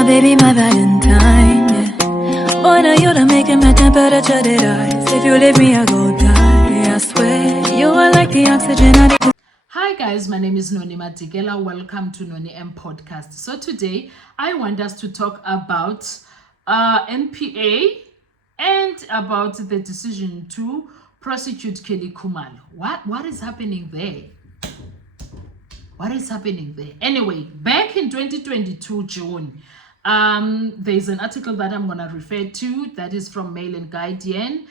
my baby, my Valentine, yeah. Boy, now you done making my temperature that rise. If you leave me, I go die, I swear. You are like the oxygen I need. Hi guys, my name is Noni Madigela. Welcome to Noni M Podcast. So today I want us to talk about NPA and about the decision to prosecute Kelly Khumalo. What is happening there? What is happening there? Anyway, back in 2022 June, there's an article that I'm gonna refer to that is from Mail and Guardian.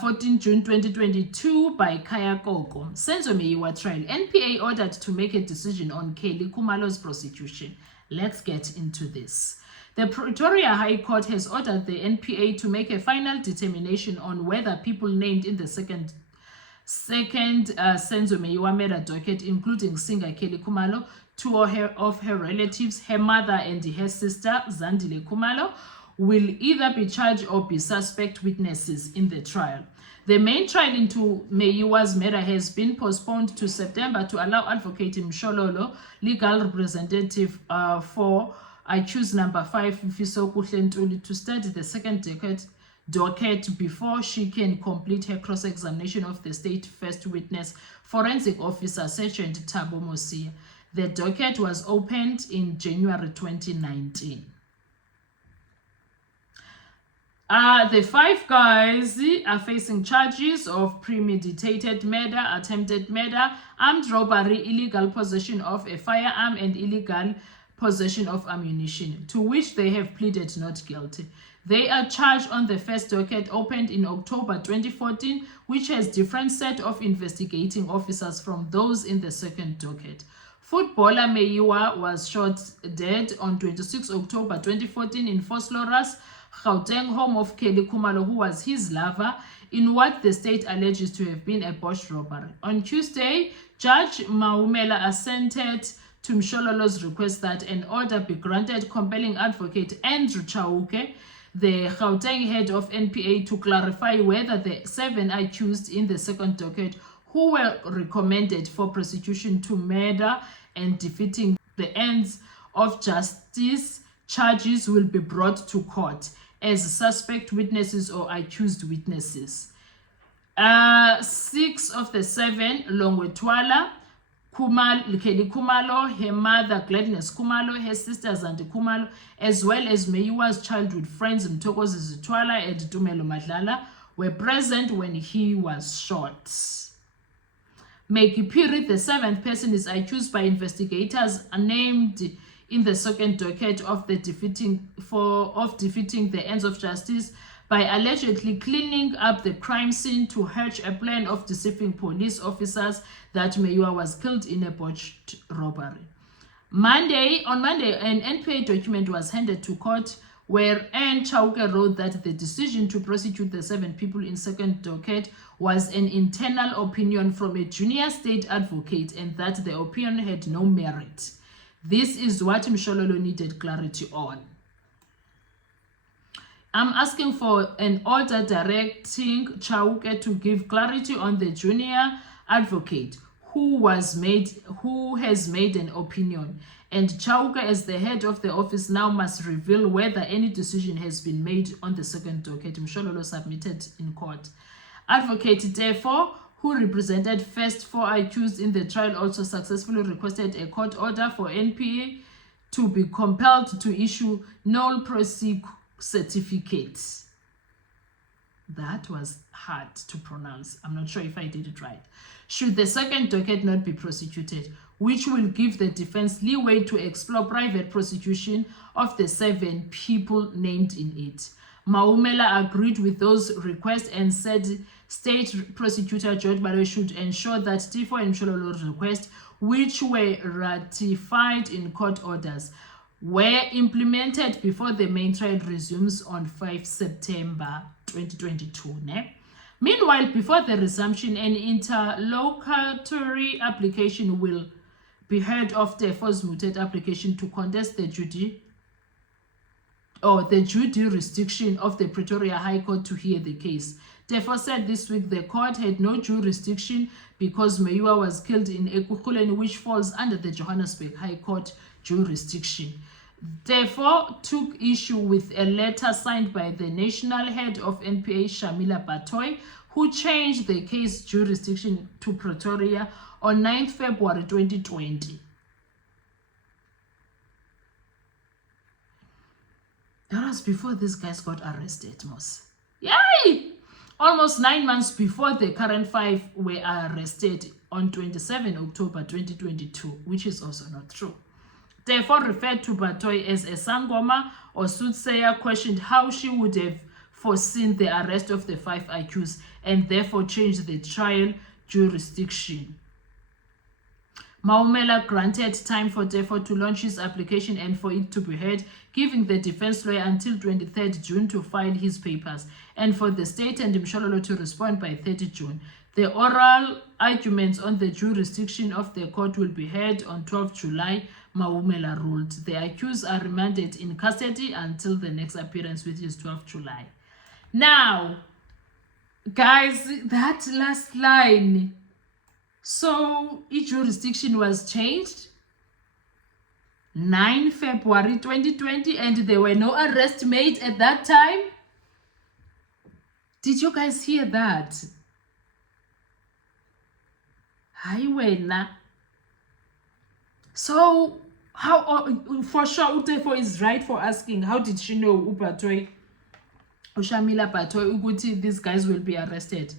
14 June 2022 by Kaya Koko. Senzo Meyiwa trial. NPA ordered to make a decision on Kelly Khumalo's prosecution. Let's get into this. The Pretoria High Court has ordered the NPA to make a final determination on whether people named in the second Senzo Meyiwa murder docket, including singer Kelly Khumalo, two of her relatives, her mother and her sister Zandile Khumalo, will either be charged or be suspect witnesses in the trial. The main trial into Meyiwa's murder has been postponed to September to allow Advocate Mshololo, legal representative for accused number 5, Mfiso Kuhlentuli, to study the second docket before she can complete her cross-examination of the state first witness, forensic officer Sergeant Thabo Mosia. The docket was opened in January 2019. The 5 guys are facing charges of premeditated murder, attempted murder, armed robbery, illegal possession of a firearm, and illegal possession of ammunition, to which they have pleaded not guilty. They are charged on the first docket opened in October 2014, which has different set of investigating officers from those in the second docket. Footballer Meyiwa was shot dead on 26 October 2014 in Vosloorus, Gauteng, home of Kelly Khumalo, who was his lover, in what the state alleges to have been a botched robbery. On Tuesday, Judge Maumela assented to Mshololo's request that an order be granted compelling Advocate Andrew Chauke, the Gauteng head of NPA, to clarify whether the 7 accused in the second docket who were recommended for prosecution to murder and defeating the ends of justice charges will be brought to court as suspect witnesses or accused witnesses. 6 of the 7, Longwetwala Kelly Khumalo, her mother Gladness Khumalo, her sister Zandi Khumalo, as well as Meyiwa's childhood friends Mtokozi Zitwala and Tumelo Madlala, were present when he was shot. Maggie Piri, the 7th person, is accused by investigators named in the second docket of defeating the ends of justice by allegedly cleaning up the crime scene to hatch a plan of deceiving police officers that Meyiwa was killed in a botched robbery. On Monday, an NPA document was handed to court where Anne Chauke wrote that the decision to prosecute the 7 people in second docket was an internal opinion from a junior state advocate and that the opinion had no merit. This is what Mshololo needed clarity on. I'm asking for an order directing Chauke to give clarity on the junior advocate who has made an opinion, and Chauke, as the head of the office, now must reveal whether any decision has been made on the second docket. Mshololo submitted in court. Advocate therefore, who represented first 4 accused in the trial, also successfully requested a court order for NPA to be compelled to issue null prosequi certificates. That was hard to pronounce. I'm not sure if I did it right. Should the second docket not be prosecuted, which will give the defense leeway to explore private prosecution of the 7 people named in it. Maumela agreed with those requests and said State Prosecutor George Balo should ensure that Tifo and Mshololo's requests, which were ratified in court orders, were implemented before the main trial resumes on 5 September 2022. Meanwhile, before the resumption, an interlocutory application will be heard of Tifo's mooted application to contest the jurisdiction of the Pretoria High Court to hear the case. Tifo said this week the court had no jurisdiction because Meyiwa was killed in Ekurhuleni, which falls under the Johannesburg High Court jurisdiction. therefore took issue with a letter signed by the national head of NPA, Shamila Batoy, who changed the case jurisdiction to Pretoria on 9th February 2020. That was before these guys got arrested, Mos. Yay! Almost 9 months before the current 5 were arrested on 27 October 2022, which is also not true. Therefore, referred to Batoy as a Sangoma or soothsayer, questioned how she would have foreseen the arrest of the 5 accused and therefore changed the trial jurisdiction. Maumela granted time for therefore to launch his application and for it to be heard, giving the defense lawyer until 23rd June to file his papers, and for the state and Mshololo to respond by 30 June. The oral arguments on the jurisdiction of the court will be heard on 12 July, Maumela ruled. The accused are remanded in custody until the next appearance, which is 12 July. Now, guys, that last line. So, each jurisdiction was changed 9 February 2020 and there were no arrests made at that time. Did you guys hear that? Hi, wena. So, how, for sure, Utefo is right for asking, how did she know Batoy, Shamila Batoy, Uguti, these guys will be arrested?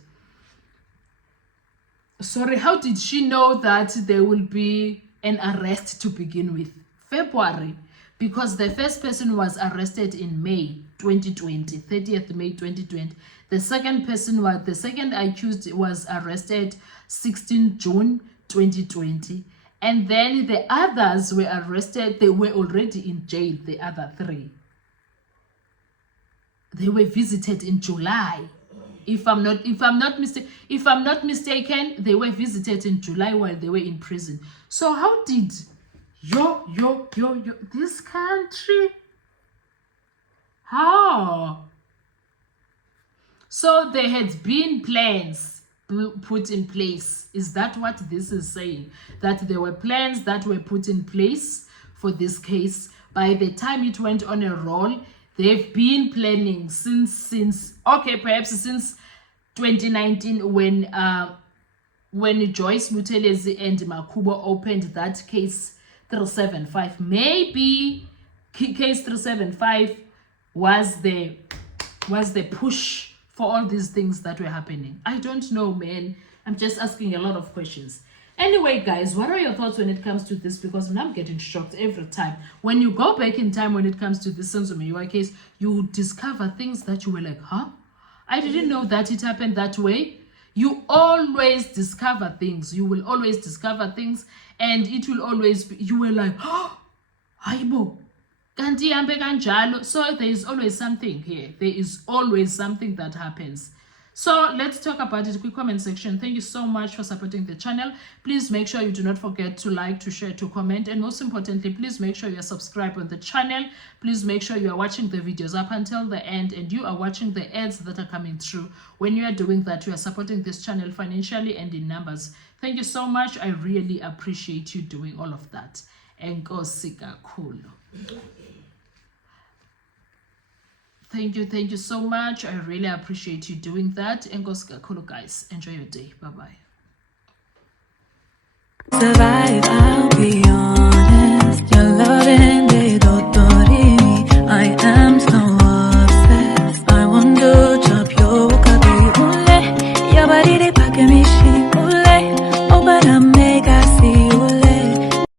Sorry, how did she know that there will be an arrest to begin with? February, because the first person was arrested in May 2020, 30th May 2020. The second accused was arrested 16 June 2020. And then the others were arrested. They were already in jail, the other 3. They were visited in July. If I'm not mistaken, they were visited in July while they were in prison. So how did this country? How? So there had been plans put in place. Is that what this is saying? That there were plans that were put in place for this case. By the time it went on a roll, they've been planning since perhaps since 2019 when Joyce Buthelezi and Makubo opened that case 375. Maybe case 375 was the push for all these things that were happening. I don't know, man. I'm just asking a lot of questions. Anyway, guys, what are your thoughts when it comes to this? Because I'm getting shocked every time. When you go back in time when it comes to this Senzo Meyiwa case, you discover things that you were like, huh? I didn't know that it happened that way. You always discover things. You will always discover things. And it will always be, you were like, oh, Haibo. So there is always something here. There is always something that happens. So let's talk about it. Quick comment section. Thank you so much for supporting the channel. Please make sure you do not forget to like, to share, to comment, and most importantly, please make sure you are subscribed on the channel. Please make sure you are watching the videos up until the end and you are watching the ads that are coming through. When you are doing that, you are supporting this channel financially and in numbers. Thank you so much. I really appreciate you doing all of that. Enkosi kakhulu. Thank you so much. I really appreciate you doing that. Enkosi kakhulu, guys. Enjoy your day. Bye-bye. Survive.